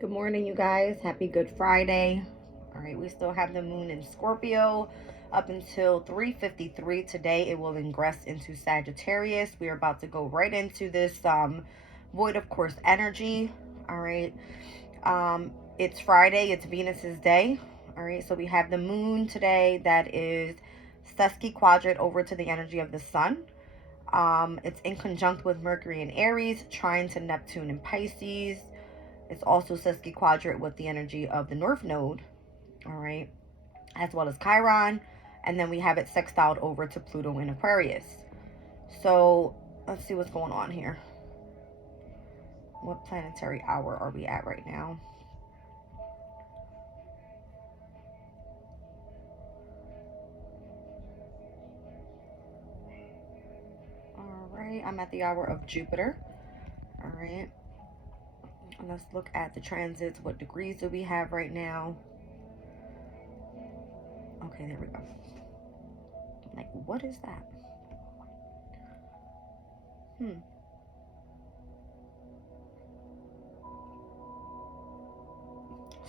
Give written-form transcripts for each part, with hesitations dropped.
Good morning, you guys. Happy Good Friday. All right, we still have the moon in Scorpio up until 3:53 today. It will ingress into Sagittarius. We are about to go right into this void of course energy. All right. It's Friday. It's Venus's day. All right. So we have the moon today that is sesqui quadrant over to the energy of the sun. It's in conjunct with Mercury in Aries, trine to Neptune in Pisces. It's also sesqui quadrant with the energy of the North Node, all right, as well as Chiron. And then we have it sextiled over to Pluto in Aquarius. So let's see what's going on here. What planetary hour are we at right now? All right, I'm at the hour of Jupiter. All right. Let's look at the transits. What degrees do we have right now? Okay, there we go. Like, what is that?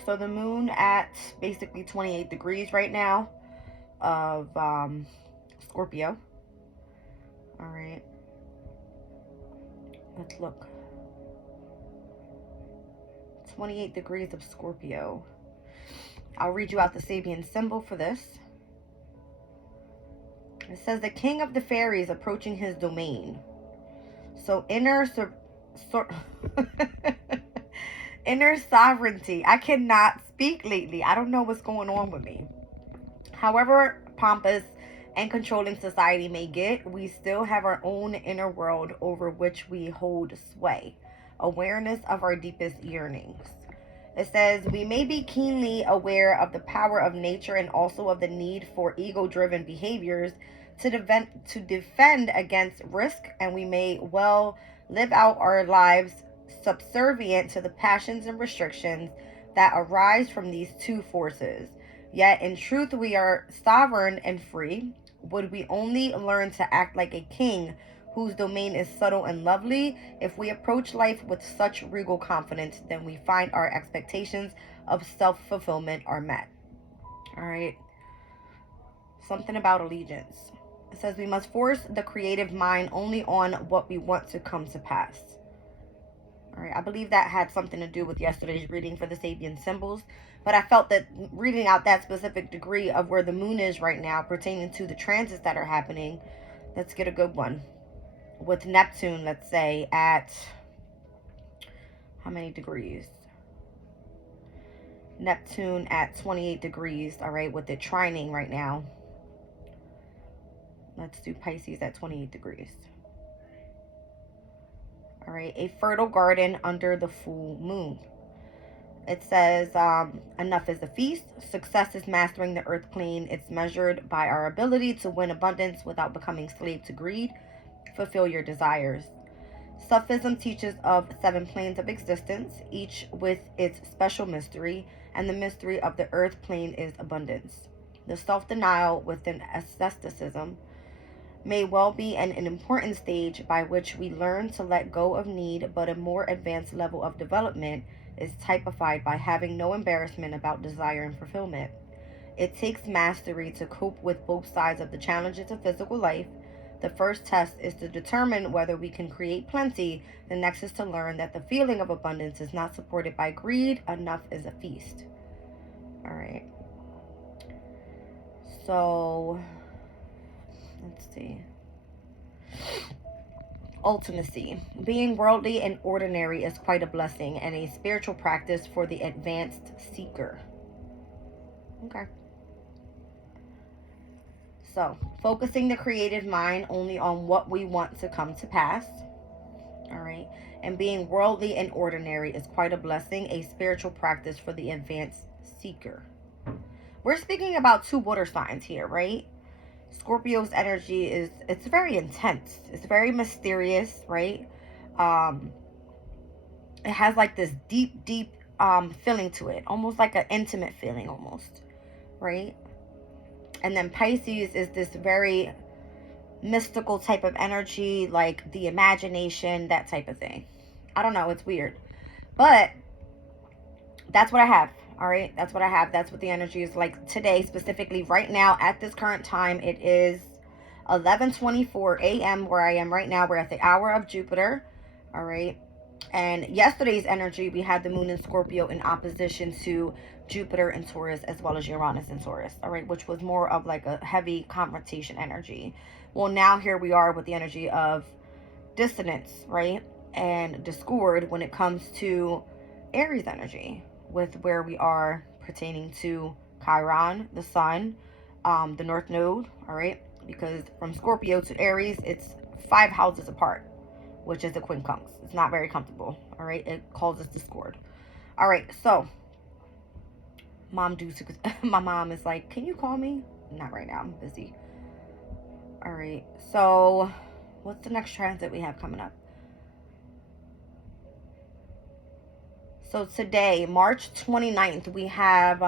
So the moon at basically 28 degrees right now of Scorpio. All right. Let's look. 28 degrees of Scorpio. I'll read you out the Sabian symbol for this. It says the king of the fairies approaching his domain. So inner inner sovereignty. I cannot speak lately. I don't know what's going on with me. However pompous and controlling society may get, we still have our own inner world over which we hold sway. Awareness of our deepest yearnings. It says, we may be keenly aware of the power of nature and also of the need for ego-driven behaviors to defend against risk, and we may well live out our lives subservient to the passions and restrictions that arise from these two forces. Yet, in truth, we are sovereign and free. Would we only learn to act like a king whose domain is subtle and lovely? If we approach life with such regal confidence, then we find our expectations of self-fulfillment are met. All right. Something about allegiance. It says we must force the creative mind only on what we want to come to pass. All right. I believe that had something to do with yesterday's reading for the Sabian symbols. But I felt that reading out that specific degree of where the moon is right now pertaining to the transits that are happening, let's get a good one. With Neptune, let's say, at how many degrees? Neptune at 28 degrees, all right, with it trining right now. Let's do Pisces at 28 degrees. All right, a fertile garden under the full moon. It says, enough is a feast. Success is mastering the earth plane. It's measured by our ability to win abundance without becoming slave to greed. Fulfill your desires. Sufism teaches of 7 planes of existence, each with its special mystery, and the mystery of the earth plane is abundance. The self-denial within asceticism may well be an important stage by which we learn to let go of need, but a more advanced level of development is typified by having no embarrassment about desire and fulfillment. It takes mastery to cope with both sides of the challenges of physical life. The first test is to determine whether we can create plenty. The next is to learn that the feeling of abundance is not supported by greed. Enough is a feast. All right. So, let's see. Ultimacy. Being worldly and ordinary is quite a blessing and a spiritual practice for the advanced seeker. Okay. So, focusing the creative mind only on what we want to come to pass. All right. And being worldly and ordinary is quite a blessing, a spiritual practice for the advanced seeker. We're speaking about 2 water signs here, right? Scorpio's energy it's very intense. It's very mysterious, right? It has like this deep feeling to it, almost like an intimate feeling almost, right? And then Pisces is this very mystical type of energy, like the imagination, that type of thing. I don't know, it's weird. But that's what I have. All right, that's what I have. That's what the energy is like today, specifically right now at this current time. It is 11:24 a.m. where I am right now. We're at the hour of Jupiter. All right. And yesterday's energy, we had the moon in Scorpio in opposition to Jupiter and Taurus, as well as Uranus and Taurus. All right, which was more of like a heavy confrontation energy. Well, now here we are with the energy of dissonance, right? And discord when it comes to Aries energy, with where we are pertaining to Chiron, the sun, the North Node, all right? Because from Scorpio to Aries, it's 5 houses apart, which is the quincunx. It's not very comfortable, all right? It causes discord. All right, so my mom is like, can you call me? Not right now, I'm busy. All right, so what's the next transit we have coming up? So today, March 29th, we have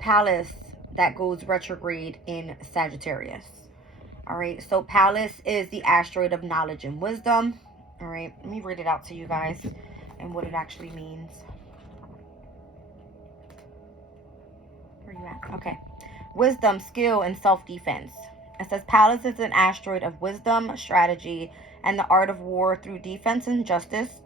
Pallas that goes retrograde in Sagittarius. All right, so Pallas is the asteroid of knowledge and wisdom. All right, let me read it out to you guys and what it actually means. Where are you at? Okay. Wisdom, skill, and self-defense. It says Pallas is an asteroid of wisdom, strategy, and the art of war through defense and justice.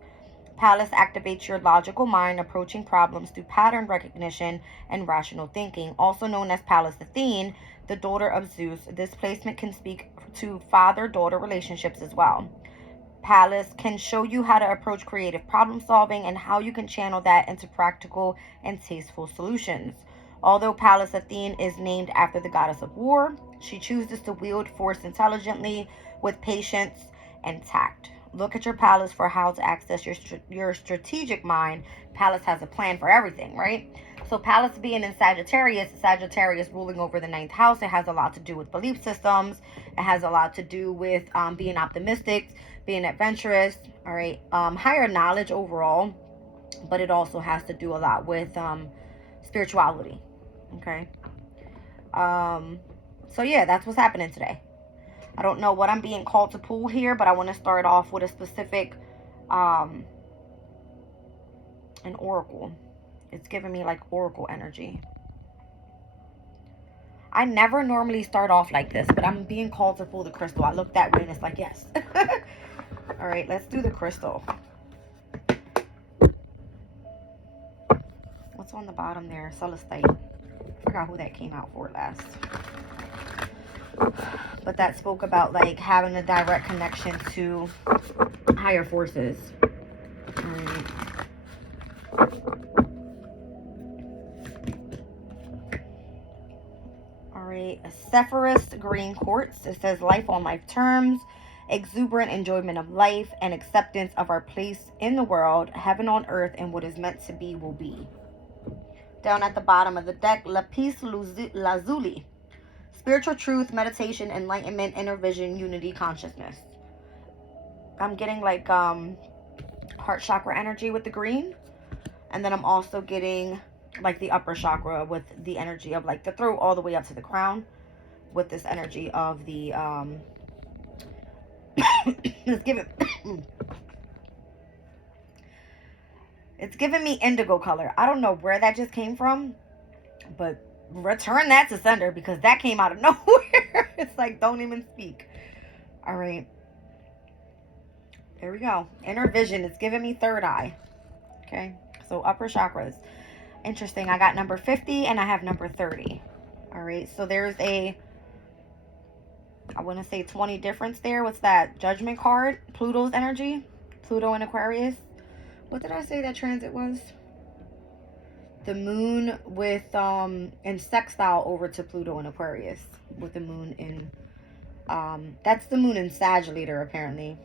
Pallas activates your logical mind, approaching problems through pattern recognition and rational thinking. Also known as Pallas Athene, the daughter of Zeus, this placement can speak to father-daughter relationships as well. Pallas can show you how to approach creative problem solving and how you can channel that into practical and tasteful solutions. Although Pallas Athene is named after the goddess of war, she chooses to wield force intelligently with patience and tact. Look at your Pallas for how to access your strategic mind. Pallas has a plan for everything, right? So Pallas being in Sagittarius ruling over the 9th house, it has a lot to do with belief systems. It has a lot to do with being optimistic, being adventurous, all right? Higher knowledge overall, but it also has to do a lot with spirituality, okay? So yeah, that's what's happening today. I don't know what I'm being called to pull here, but I want to start off with a specific, an oracle. It's giving me like oracle energy. I never normally start off like this, but I'm being called to pull the crystal. I look that way and it's like, yes. All right, let's do the crystal. What's on the bottom there? Celestite. I forgot who that came out for last. But that spoke about like having a direct connection to higher forces. All right, Zephyrus Green Quartz. It says life on life terms, exuberant enjoyment of life, and acceptance of our place in the world, heaven on earth, and what is meant to be will be. Down at the bottom of the deck, Lapis Lazuli. Spiritual truth, meditation, enlightenment, inner vision, unity, consciousness. I'm getting like heart chakra energy with the green. And then I'm also getting like the upper chakra with the energy of like the throat all the way up to the crown. With this energy of the it's giving me indigo color. I don't know where that just came from, but return that to sender because that came out of nowhere. It's like, don't even speak. All right, there we go. Inner vision. It's giving me third eye. Okay, so upper chakras. Interesting. I got number 50 and I have number 30. All right, so there's a, I want to say 20 difference there. What's that? Judgment card. Pluto's energy. Pluto in Aquarius. What did I say that transit was? The moon with in sextile over to Pluto in Aquarius, with the moon in that's the moon in Sag later, apparently.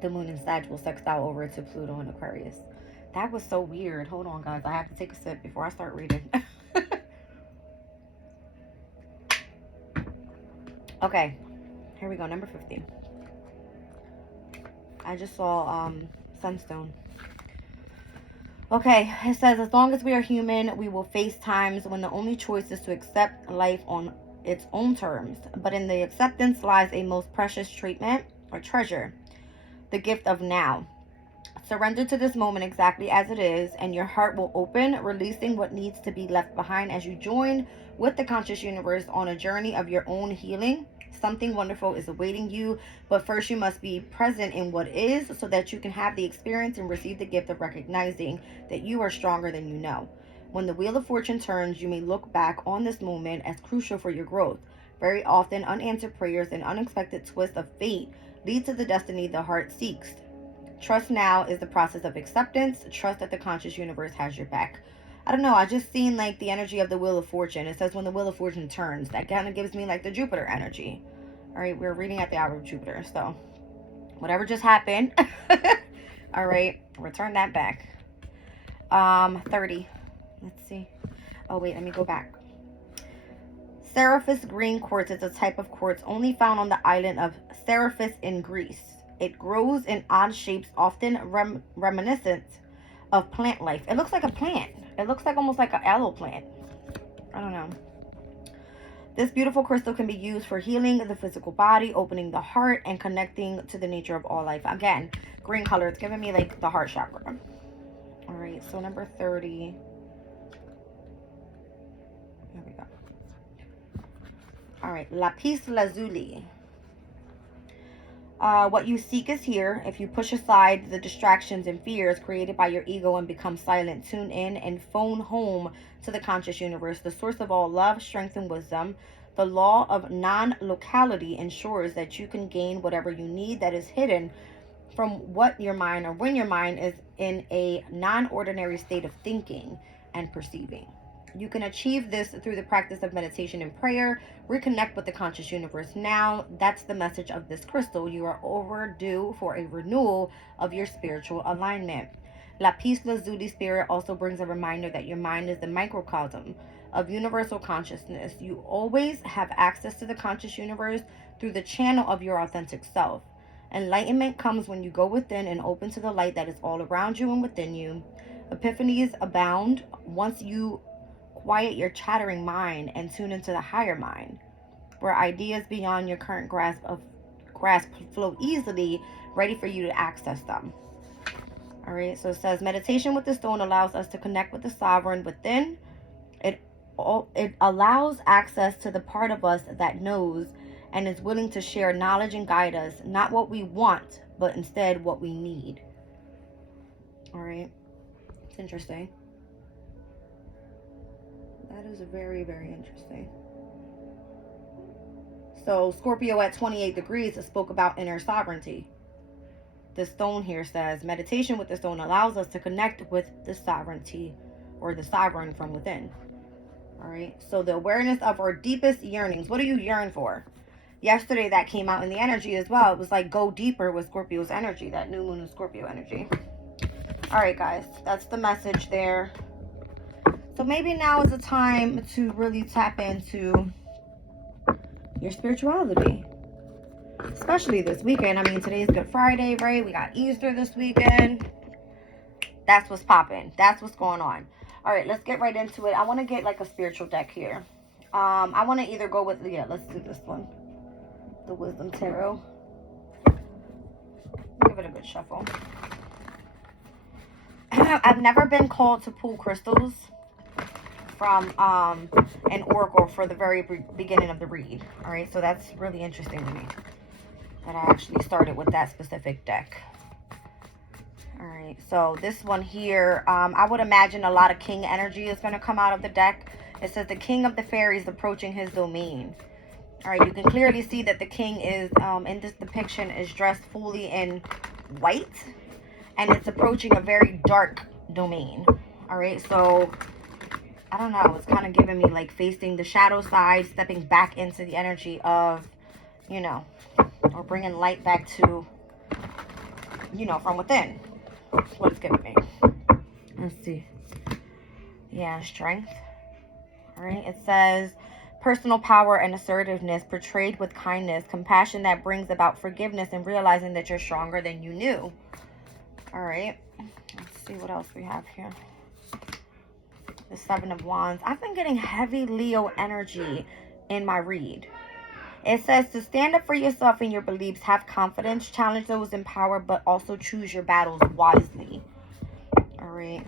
The moon in Sag will sextile over to Pluto in Aquarius. That was so weird. Hold on, guys, I have to take a sip before I start reading. Okay, here we go. Number 50. I just saw sunstone. Okay, it says, as long as we are human, we will face times when the only choice is to accept life on its own terms. But in the acceptance lies a most precious treatment or treasure, the gift of now. Surrender to this moment exactly as it is, and your heart will open, releasing what needs to be left behind as you join with the conscious universe on a journey of your own healing. Something wonderful is awaiting you, but first you must be present in what is so that you can have the experience and receive the gift of recognizing that you are stronger than you know. When the wheel of fortune turns, you may look back on this moment as crucial for your growth. Very often, unanswered prayers and unexpected twists of fate lead to the destiny the heart seeks. Trust now is the process of acceptance. Trust that the conscious universe has your back. I don't know. I just seen like the energy of the Wheel of Fortune. It says when the Wheel of Fortune turns. That kind of gives me like the Jupiter energy. All right, we're reading at the hour of Jupiter. So whatever just happened. All right, return that back. 30. Let's see. Oh wait, let me go back. Seraphis green quartz is a type of quartz only found on the island of Seraphis in Greece. It grows in odd shapes, often reminiscent of plant life. It looks like a plant. It looks like almost like an aloe plant. I don't know. This beautiful crystal can be used for healing the physical body, opening the heart, and connecting to the nature of all life. Again, green color. It's giving me like the heart chakra. All right, so number 30. Here we go. All right, lapis lazuli. What you seek is here. If you push aside the distractions and fears created by your ego and become silent, tune in and phone home to the conscious universe, the source of all love, strength, and wisdom. The law of non-locality ensures that you can gain whatever you need that is hidden from what your mind or when your mind is in a non-ordinary state of thinking and perceiving. You can achieve this through the practice of meditation and prayer. Reconnect with the conscious universe now. That's the message of this crystal. You are overdue for a renewal of your spiritual alignment. Lapis lazuli spirit also brings a reminder that your mind is the microcosm of universal consciousness. You always have access to the conscious universe through the channel of your authentic self. Enlightenment comes when you go within and open to the light that is all around you and within you. Epiphanies abound once you quiet your chattering mind and tune into the higher mind, where ideas beyond your current grasp flow easily, ready for you to access them. All right, so it says meditation with the stone allows us to connect with the sovereign within. It allows access to the part of us that knows and is willing to share knowledge and guide us, not what we want, but instead what we need. All right, it's interesting. That is very, very interesting. So Scorpio at 28 degrees spoke about inner sovereignty. The stone here says meditation with the stone allows us to connect with the sovereignty or the sovereign from within. All right. So the awareness of our deepest yearnings. What do you yearn for? Yesterday that came out in the energy as well. It was like go deeper with Scorpio's energy, that new moon of Scorpio energy. All right, guys. That's the message there. So maybe now is the time to really tap into your spirituality. Especially this weekend. I mean, today's Good Friday, right? We got Easter this weekend. That's what's popping. That's what's going on. All right, let's get right into it. I want to get like a spiritual deck here. I want to either go with, let's do this one. The Wisdom Tarot. Give it a good shuffle. I've never been called to pull crystals from an oracle for the very beginning of the read. All right, so that's really interesting to me that I actually started with that specific deck. All right, so this one here, I would imagine a lot of king energy is going to come out of the deck. It says the king of the fairies approaching his domain. All right, you can clearly see that the king is, in this depiction, is dressed fully in white, and it's approaching a very dark domain. All right, so I don't know, it's kind of giving me like facing the shadow side, stepping back into the energy of, you know, or bringing light back to, you know, from within. That's what it's giving me. Let's see. Yeah, strength. All right, it says personal power and assertiveness portrayed with kindness, compassion that brings about forgiveness and realizing that you're stronger than you knew. All right, let's see what else we have here. The Seven of Wands. I've been getting heavy Leo energy in my read. It says to stand up for yourself and your beliefs, have confidence, challenge those in power, but also choose your battles wisely. All right.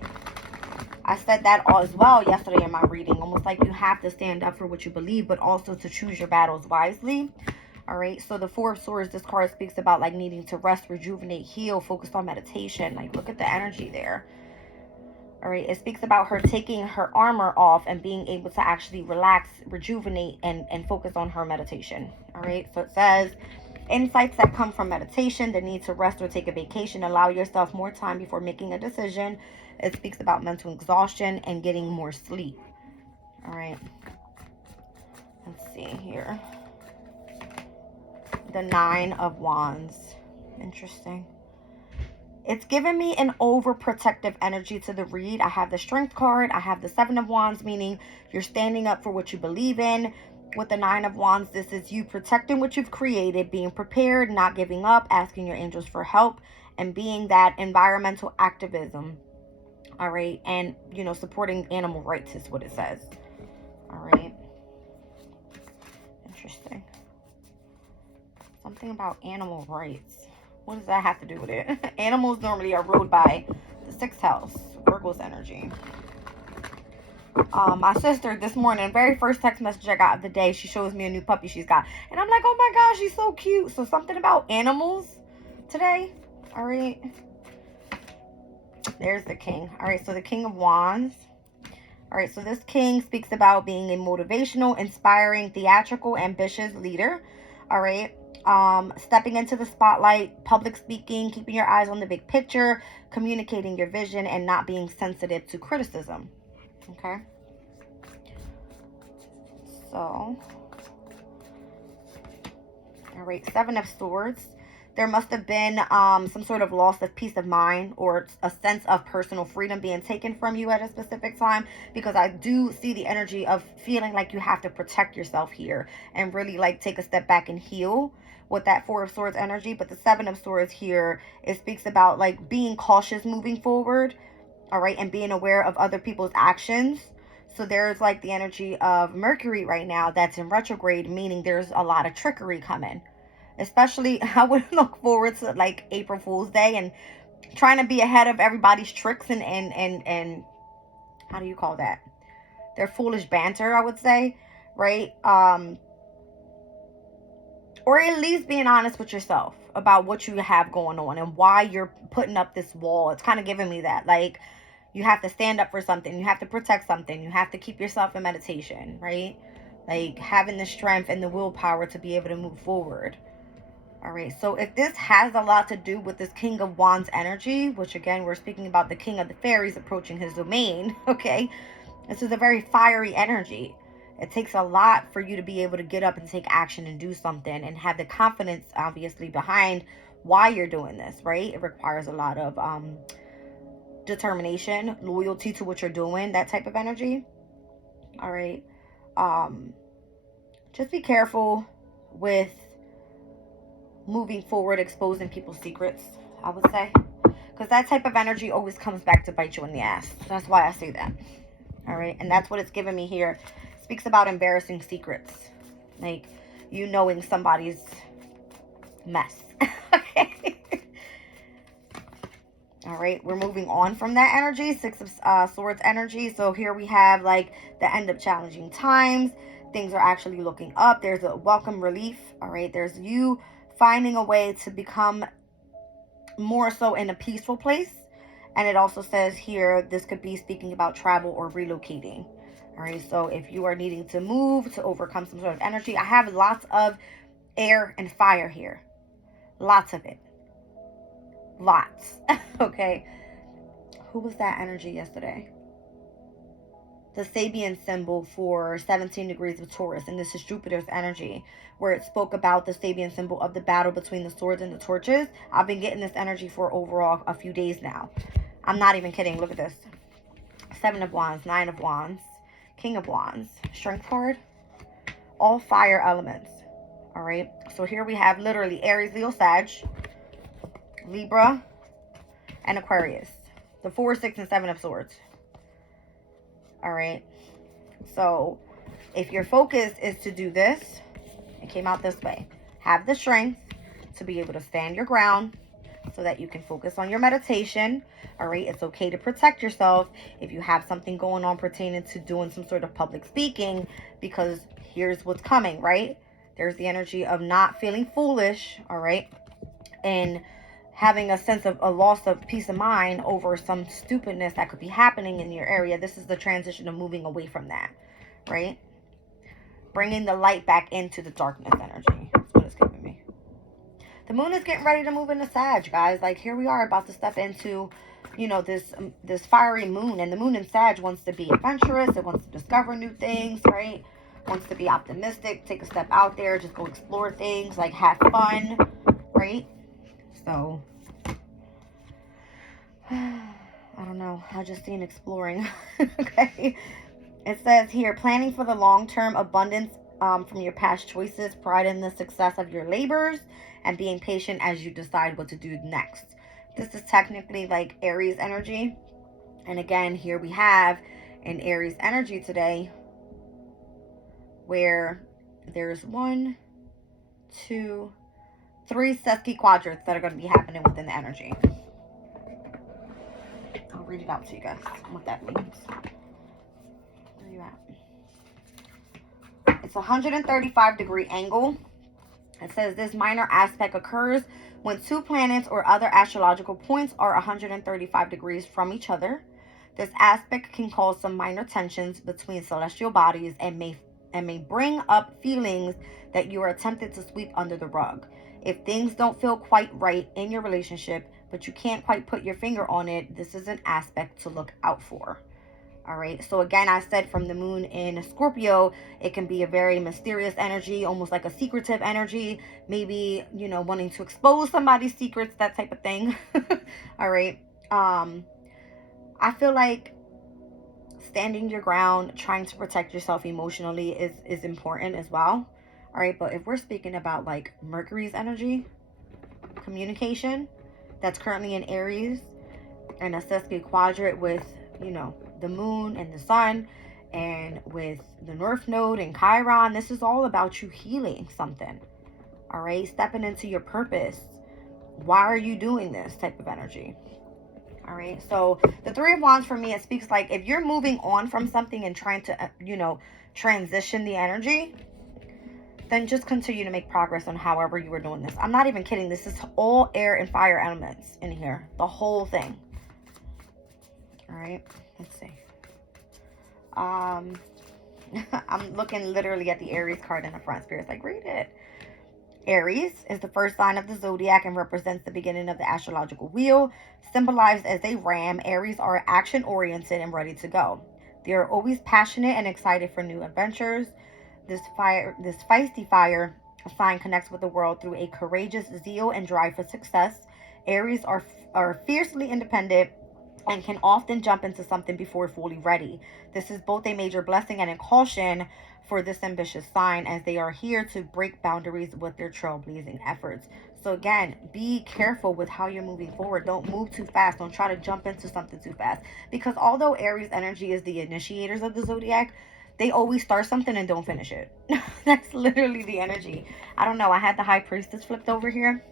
I said that all as well yesterday in my reading. Almost like you have to stand up for what you believe, but also to choose your battles wisely. All right. So the Four of Swords, this card speaks about like needing to rest, rejuvenate, heal, focus on meditation. Like look at the energy there. All right, it speaks about her taking her armor off and being able to actually relax, rejuvenate, and focus on her meditation. All right, so it says, insights that come from meditation, the need to rest or take a vacation, allow yourself more time before making a decision. It speaks about mental exhaustion and getting more sleep. All right, let's see here. The Nine of Wands. Interesting. It's given me an overprotective energy to the read. I have the Strength card. I have the Seven of Wands, meaning you're standing up for what you believe in. With the Nine of Wands, this is you protecting what you've created, being prepared, not giving up, asking your angels for help, and being that environmental activism. All right. And, you know, supporting animal rights is what it says. All right. Interesting. Something about animal rights. What does that have to do with it? Animals normally are ruled by the sixth house, Virgo's energy. My sister this morning, very first text message I got of the day, she shows me a new puppy she's got. And I'm like, oh my gosh, she's so cute. So something about animals today. All right. There's the king. All right, so the King of Wands. All right, so this king speaks about being a motivational, inspiring, theatrical, ambitious leader. All right. Stepping into the spotlight, public speaking, keeping your eyes on the big picture, communicating your vision, and not being sensitive to criticism. Okay. So, all right, Seven of Swords. There must have been some sort of loss of peace of mind or a sense of personal freedom being taken from you at a specific time, because I do see the energy of feeling like you have to protect yourself here and really like take a step back and heal with that Four of Swords energy. But the Seven of Swords here, it speaks about like being cautious moving forward, all right, and being aware of other people's actions. So there's like the energy of Mercury right now that's in retrograde, meaning there's a lot of trickery coming. Especially, I would look forward to like April Fool's Day and trying to be ahead of everybody's tricks and how do you call that? Their foolish banter, I would say, right? Or at least being honest with yourself about what you have going on and why you're putting up this wall. It's kind of giving me that. Like, you have to stand up for something. You have to protect something. You have to keep yourself in meditation, right? Like, having the strength and the willpower to be able to move forward. All right, so if this has a lot to do with this King of Wands energy, which again, we're speaking about the King of the Fairies approaching his domain, okay? This is a very fiery energy. It takes a lot for you to be able to get up and take action and do something and have the confidence, obviously, behind why you're doing this, right? It requires a lot of determination, loyalty to what you're doing, that type of energy. All right. Just be careful with moving forward, exposing people's secrets, I would say. Because that type of energy always comes back to bite you in the ass. That's why I say that. All right. And that's what it's giving me here. It speaks about embarrassing secrets. Like you knowing somebody's mess. Okay. All right. We're moving on from that energy. Six of Swords energy. So here we have like the end of challenging times. Things are actually looking up. There's a welcome relief. All right. There's you finding a way to become more so in a peaceful place. And it also says here, this could be speaking about travel or relocating. All right, so if you are needing to move to overcome some sort of energy, I have lots of air and fire here. Lots of it. Lots. Okay. Who was that energy yesterday? The Sabian symbol for 17 degrees of Taurus. And this is Jupiter's energy, where it spoke about the Sabian symbol of the battle between the swords and the torches. I've been getting this energy for overall a few days now. I'm not even kidding. Look at this. Seven of Wands, Nine of Wands, King of Wands, Strength card. All fire elements. All right. So here we have literally Aries, Leo, Sag, Libra, and Aquarius. The 4, 6, and 7 of Swords. All right. So if your focus is to do this It came out this way. Have the strength to be able to stand your ground so that you can focus on your meditation. All right, it's okay to protect yourself if you have something going on pertaining to doing some sort of public speaking, because here's what's coming, right? There's the energy of not feeling foolish, all right, and having a sense of a loss of peace of mind over some stupidness that could be happening in your area. This is the transition of moving away from that, right? Bringing the light back into the darkness energy. That's what it's giving me. The moon is getting ready to move into Sag, guys. Like, here we are about to step into, you know, this fiery moon. And the moon in Sag wants to be adventurous. It wants to discover new things, right? Wants to be optimistic, take a step out there, just go explore things, like have fun, right? So, I don't know. I just seen exploring. Okay. It says here, planning for the long-term abundance from your past choices, pride in the success of your labors, and being patient as you decide what to do next. This is technically like Aries energy. And again, here we have an Aries energy today where there's 1, 2, 3 Sesqui quadrants that are going to be happening within the energy. I'll read it out to you guys what that means. Where are you at? It's a 135-degree angle. It says this minor aspect occurs when 2 planets or other astrological points are 135 degrees from each other. This aspect can cause some minor tensions between celestial bodies and may bring up feelings that you are attempted to sweep under the rug. If things don't feel quite right in your relationship, but you can't quite put your finger on it, this is an aspect to look out for. All right. So again, I said from the moon in Scorpio, it can be a very mysterious energy, almost like a secretive energy. Maybe, you know, wanting to expose somebody's secrets, that type of thing. All right. I feel like standing your ground, trying to protect yourself emotionally is important as well. All right. But if we're speaking about like Mercury's energy, communication, that's currently in Aries, and a Sesqui quadrant with, you know, the moon and the sun, and with the North Node and Chiron, this is all about you healing something. All right, stepping into your purpose. Why are you doing this type of energy? All right, so the 3 of Wands for me, it speaks like if you're moving on from something and trying to, you know, transition the energy, then just continue to make progress on however you were doing this. I'm not even kidding. This is all air and fire elements in here, the whole thing. All right, let's see. I'm looking literally at the Aries card in the front. Spirit's like, read it. Aries is the first sign of the zodiac and represents the beginning of the astrological wheel. Symbolized as a ram, Aries are action-oriented and ready to go. They are always passionate and excited for new adventures. This feisty fire sign connects with the world through a courageous zeal and drive for success. Aries are fiercely independent and can often jump into something before fully ready. This is both a major blessing and a caution for this ambitious sign, as they are here to break boundaries with their trailblazing efforts. So again, be careful with how you're moving forward. Don't move too fast. Don't try to jump into something too fast. Because although Aries energy is the initiators of the zodiac, they always start something and don't finish it. That's literally the energy. I don't know. I had the High Priestess flipped over here.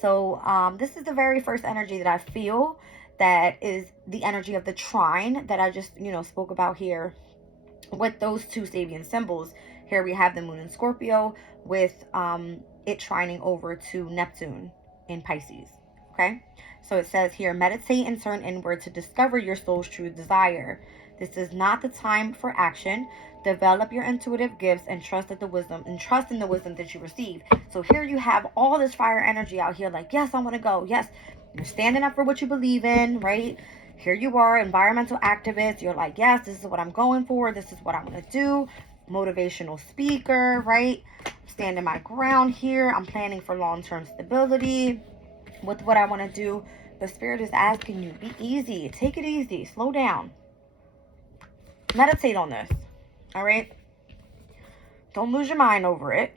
So this is the very first energy that I feel that is the energy of the trine that I just, you know, spoke about here with those 2 Sabian symbols. Here we have the moon in Scorpio with it trining over to Neptune in Pisces. Okay, so it says here, meditate and turn inward to discover your soul's true desire. This is not the time for action. Develop your intuitive gifts and trust in the wisdom that you receive. So here you have all this fire energy out here, like, yes, I want to go. Yes, you're standing up for what you believe in, right? Here you are, environmental activist. You're like, yes, this is what I'm going for. This is what I'm going to do. Motivational speaker, right? Standing my ground here. I'm planning for long-term stability with what I want to do. But Spirit is asking you, be easy. Take it easy. Slow down. Meditate on this. All right? Don't lose your mind over it.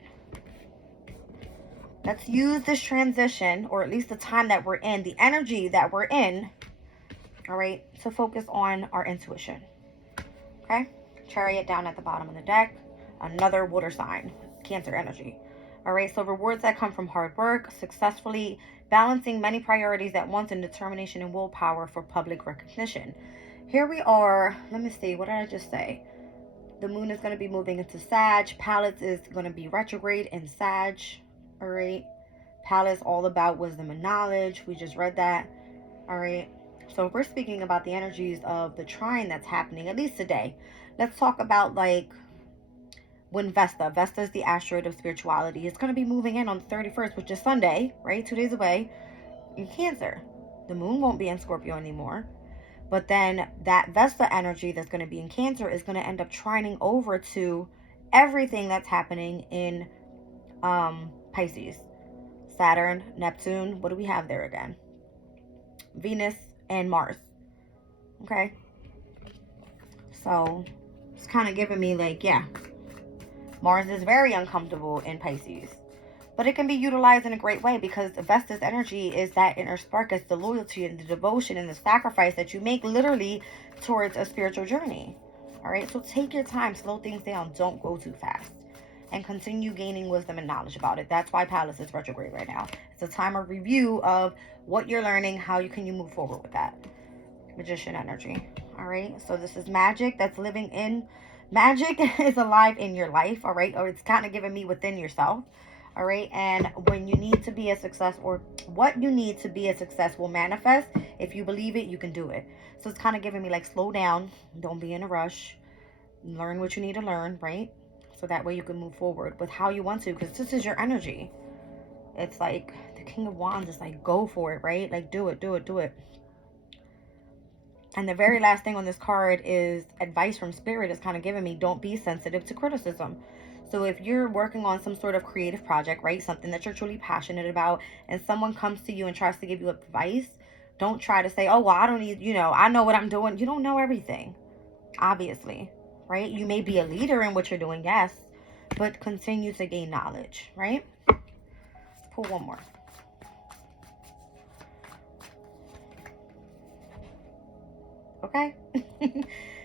Let's use this transition, or at least the time that we're in, the energy that we're in, all right, to focus on our intuition. Okay? Chariot down at the bottom of the deck. Another water sign. Cancer energy. All right, so rewards that come from hard work, successfully balancing many priorities at once, and determination and willpower for public recognition. Here we are. Let me see. What did I just say? The moon is going to be moving into Sag. Pallas is going to be retrograde in Sag. All right. Pallas all about wisdom and knowledge. We just read that. All right. So if we're speaking about the energies of the trine that's happening, at least today, let's talk about like when Vesta is the asteroid of spirituality. It's going to be moving in on the 31st, which is Sunday, right? 2 days away, in Cancer. The moon won't be in Scorpio anymore. But then that Vesta energy that's going to be in Cancer is going to end up trining over to everything that's happening in Pisces. Saturn, Neptune. What do we have there again? Venus and Mars. Okay. So it's kind of giving me like, yeah, Mars is very uncomfortable in Pisces. But it can be utilized in a great way because Vesta's energy is that inner spark. It's the loyalty and the devotion and the sacrifice that you make literally towards a spiritual journey. All right, so take your time, slow things down, don't go too fast, and continue gaining wisdom and knowledge about it. That's why Pallas is retrograde right now. It's a time of review of what you're learning, how you can move forward with that. Magician energy. All right, so this is magic that's living in. Magic is alive in your life, all right, or it's kind of giving me within yourself. All right, and when you need to be a success, or what you need to be a success will manifest. If you believe it, you can do it. So it's kind of giving me like, slow down, don't be in a rush, learn what you need to learn, right? So that way you can move forward with how you want to, because this is your energy. It's like the King of Wands is like, go for it, right? Like, do it, do it, do it. And the very last thing on this card is advice from Spirit. Is kind of giving me, don't be sensitive to criticism. So if you're working on some sort of creative project, right, something that you're truly passionate about, and someone comes to you and tries to give you advice, don't try to say, oh, well, I don't need, I know what I'm doing. You don't know everything, obviously, right? You may be a leader in what you're doing, yes, but continue to gain knowledge, right? Pull one more. Okay.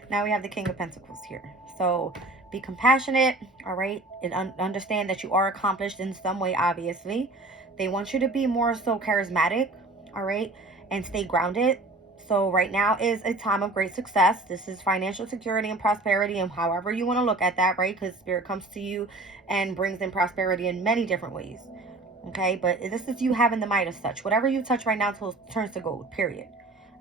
Now we have the King of Pentacles here. So be compassionate, all right? And understand that you are accomplished in some way, obviously. They want you to be more so charismatic, all right? And stay grounded. So right now is a time of great success. This is financial security and prosperity, and however you want to look at that, right? Because Spirit comes to you and brings in prosperity in many different ways. Okay, but this is you having the Midas touch. Whatever you touch right now turns to gold, period.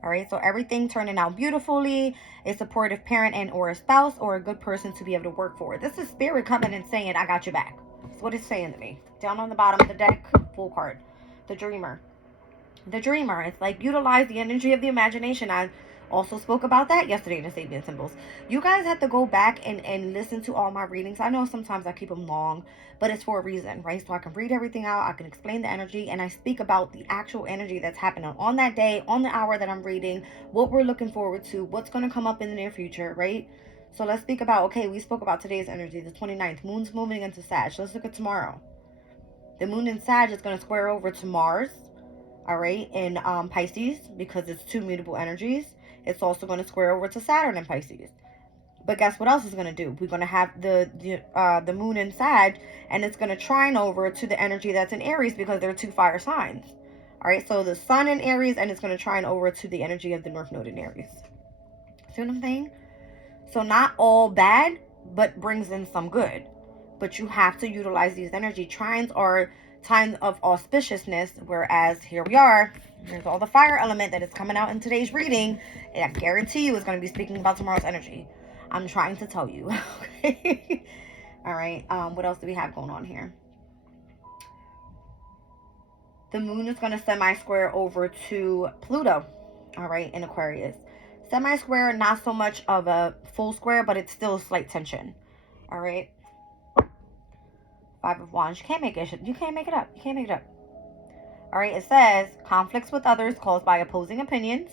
All right, so everything turning out beautifully, a supportive parent and or a spouse or a good person to be able to work for. This is Spirit coming and saying, I got your back. That's what it's saying to me. Down on the bottom of the deck, full card, the Dreamer. The Dreamer, it's like utilize the energy of the imagination. I also spoke about that yesterday in the Sapient Symbols. You guys have to go back and listen to all my readings. I know sometimes I keep them long, but it's for a reason, right? So I can read everything out, I can explain the energy, and I speak about the actual energy that's happening on that day, on the hour that I'm reading, what we're looking forward to, what's going to come up in the near future, right? So let's speak about, okay, we spoke about today's energy, the 29th. Moon's moving into Sag. Let's look at tomorrow. The moon in Sag is going to square over to Mars, all right, in Pisces, because it's two mutable energies. It's also going to square over to Saturn in Pisces. But guess what else is going to do? We're going to have the moon in Sag, and it's going to trine over to the energy that's in Aries because they're two fire signs. All right, so the sun in Aries, and it's going to trine over to the energy of the North Node in Aries. See what I'm saying? So not all bad, but brings in some good. But you have to utilize these energy. Trines are times of auspiciousness, whereas here we are, there's all the fire element that is coming out in today's reading, and I guarantee you it's going to be speaking about tomorrow's energy. I'm trying to tell you. Okay. All right, what else do we have going on here? The moon is going to semi-square over to Pluto, all right, in Aquarius. Semi-square, not so much of a full square, but it's still a slight tension, all right? Five of Wands. You can't make it. You can't make it up. You can't make it up. All right. It says conflicts with others caused by opposing opinions.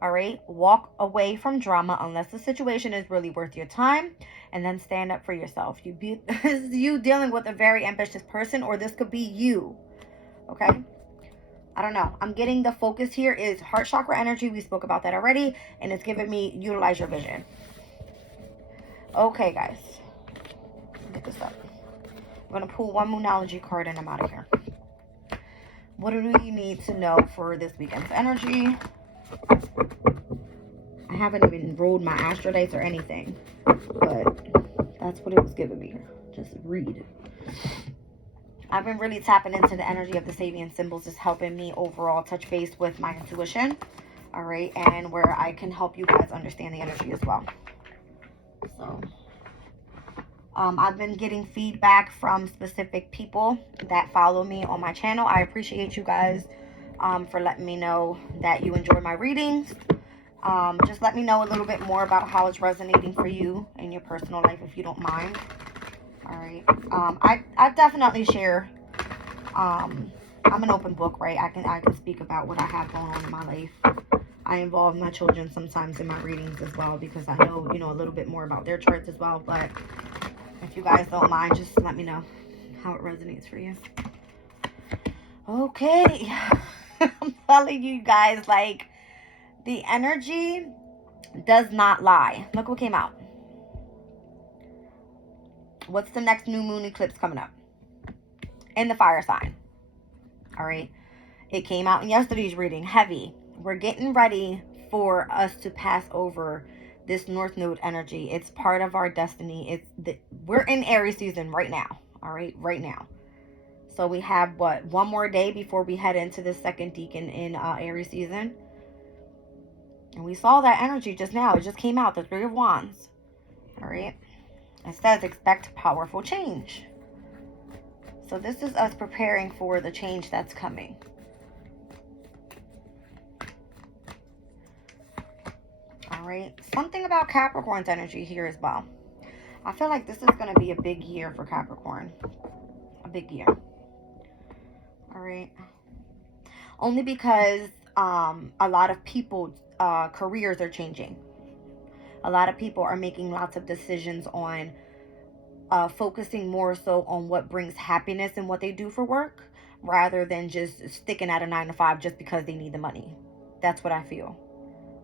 All right. Walk away from drama unless the situation is really worth your time, and then stand up for yourself. You dealing with a very ambitious person, or this could be you. Okay. I don't know. I'm getting the focus here is heart chakra energy. We spoke about that already, and it's giving me utilize your vision. Okay, guys. Get this up. going to pull one Moonology card and I'm out of here. What do we need to know for this weekend's energy? I haven't even rolled my astro dice or anything, but that's what it was giving me. Just read. I've been really tapping into the energy of the Sabian symbols, just helping me overall touch base with my intuition. All right, and where I can help you guys understand the energy as well. So, I've been getting feedback from specific people that follow me on my channel. I appreciate you guys for letting me know that you enjoy my readings. Just let me know a little bit more about how it's resonating for you in your personal life, if you don't mind. All right. I definitely share. I'm an open book, right? I can speak about what I have going on in my life. I involve my children sometimes in my readings as well, because I know, you know, a little bit more about their charts as well. But if you guys don't mind, just let me know how it resonates for you. Okay. I'm telling you guys, like, the energy does not lie. Look what came out. What's the next new moon eclipse coming up? In the fire sign. All right. It came out in yesterday's reading. Heavy. We're getting ready for us to pass over this North Node energy. It's part of our destiny. We're in Aries season right now. All right. Right now. So we have, what, one more day before we head into the second decan in Aries season. And we saw that energy just now. It just came out. The Three of Wands. All right. It says expect powerful change. So this is us preparing for the change that's coming. All right. Something about Capricorn's energy here as well. I feel like this is going to be a big year for Capricorn. A big year. All right. Only because a lot of people's careers are changing. A lot of people are making lots of decisions on focusing more so on what brings happiness in what they do for work, rather than just sticking at a 9-to-5 just because they need the money. That's what I feel.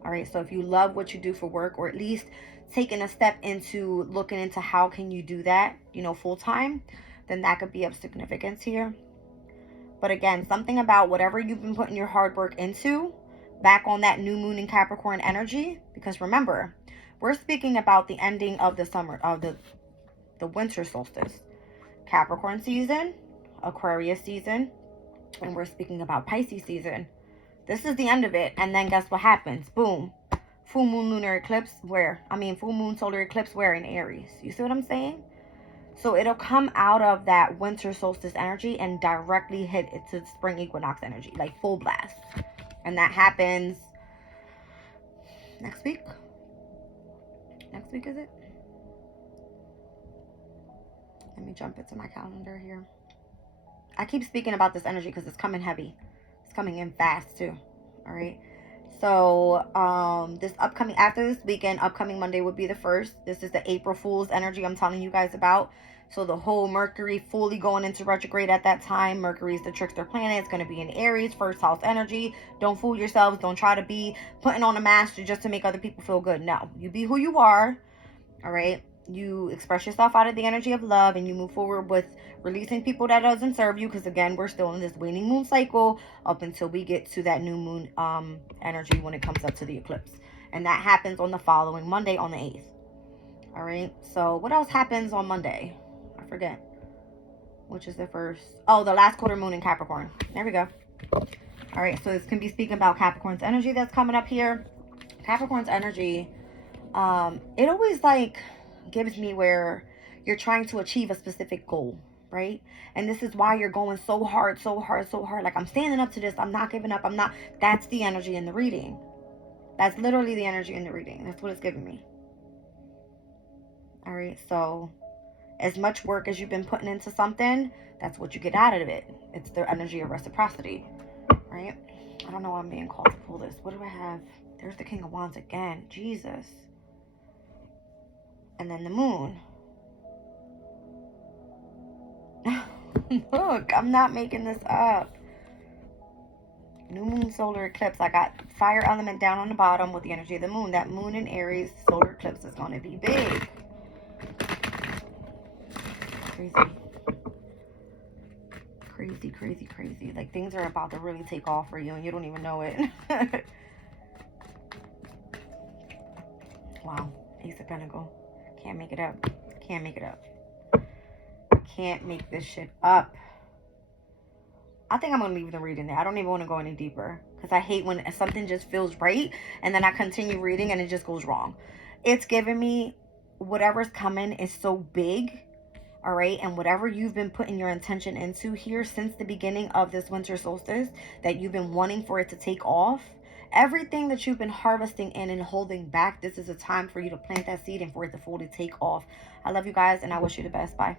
All right. So if you love what you do for work, or at least taking a step into looking into how can you do that, you know, full time, then that could be of significance here. But again, something about whatever you've been putting your hard work into, back on that new moon in Capricorn energy, because remember, we're speaking about the ending of the summer, of the winter solstice. Capricorn season, Aquarius season, and we're speaking about Pisces season. This is the end of it. And then guess what happens? Boom. Full moon lunar eclipse where? Full moon solar eclipse where? In Aries. You see what I'm saying? So it'll come out of that winter solstice energy and directly hit it to spring equinox energy, like full blast. And that happens next week. Next week, is it? Let me jump into my calendar here. I keep speaking about this energy because it's coming heavy. It's coming in fast too. All right. So this upcoming, after this weekend, upcoming Monday would be the 1st. This is the April Fool's energy I'm telling you guys about. So the whole Mercury fully going into retrograde at that time. Mercury is the trickster planet. It's going to be in Aries, first house energy. Don't fool yourselves. Don't try to be putting on a mask just to make other people feel good. No, you be who you are. All right. You express yourself out of the energy of love, and you move forward with releasing people that doesn't serve you, because again, we're still in this waning moon cycle up until we get to that new moon energy when it comes up to the eclipse. And that happens on the following Monday, on the 8th. All right. So what else happens on Monday? I forget. Which is the 1st? Oh, the last quarter moon in Capricorn. There we go. All right. So this can be speaking about Capricorn's energy that's coming up here. Capricorn's energy, it always like gives me where you're trying to achieve a specific goal, right? And this is why you're going so hard, so hard, so hard. Like, I'm standing up to this. I'm not giving up. That's the energy in the reading. That's literally the energy in the reading. That's what it's giving me. All right. So as much work as you've been putting into something, that's what you get out of it. It's the energy of reciprocity, right? I don't know why I'm being called to pull this. What do I have? There's the King of Wands again. Jesus. And then the moon. Look, I'm not making this up. New moon solar eclipse. I got fire element down on the bottom with the energy of the moon. That moon in Aries solar eclipse is going to be big. Crazy. Crazy, crazy, crazy. Like, things are about to really take off for you and you don't even know it. Wow. Ace of Pentacles. Can't make it up. Can't make it up. Can't make this shit up. I think I'm going to leave the reading there. I don't even want to go any deeper. Because I hate when something just feels right. And then I continue reading and it just goes wrong. It's giving me whatever's coming is so big. All right. And whatever you've been putting your intention into here since the beginning of this winter solstice. That you've been wanting for it to take off. Everything that you've been harvesting in and holding back. This is a time for you to plant that seed and for it to fully take off. I love you guys and I wish you the best. Bye.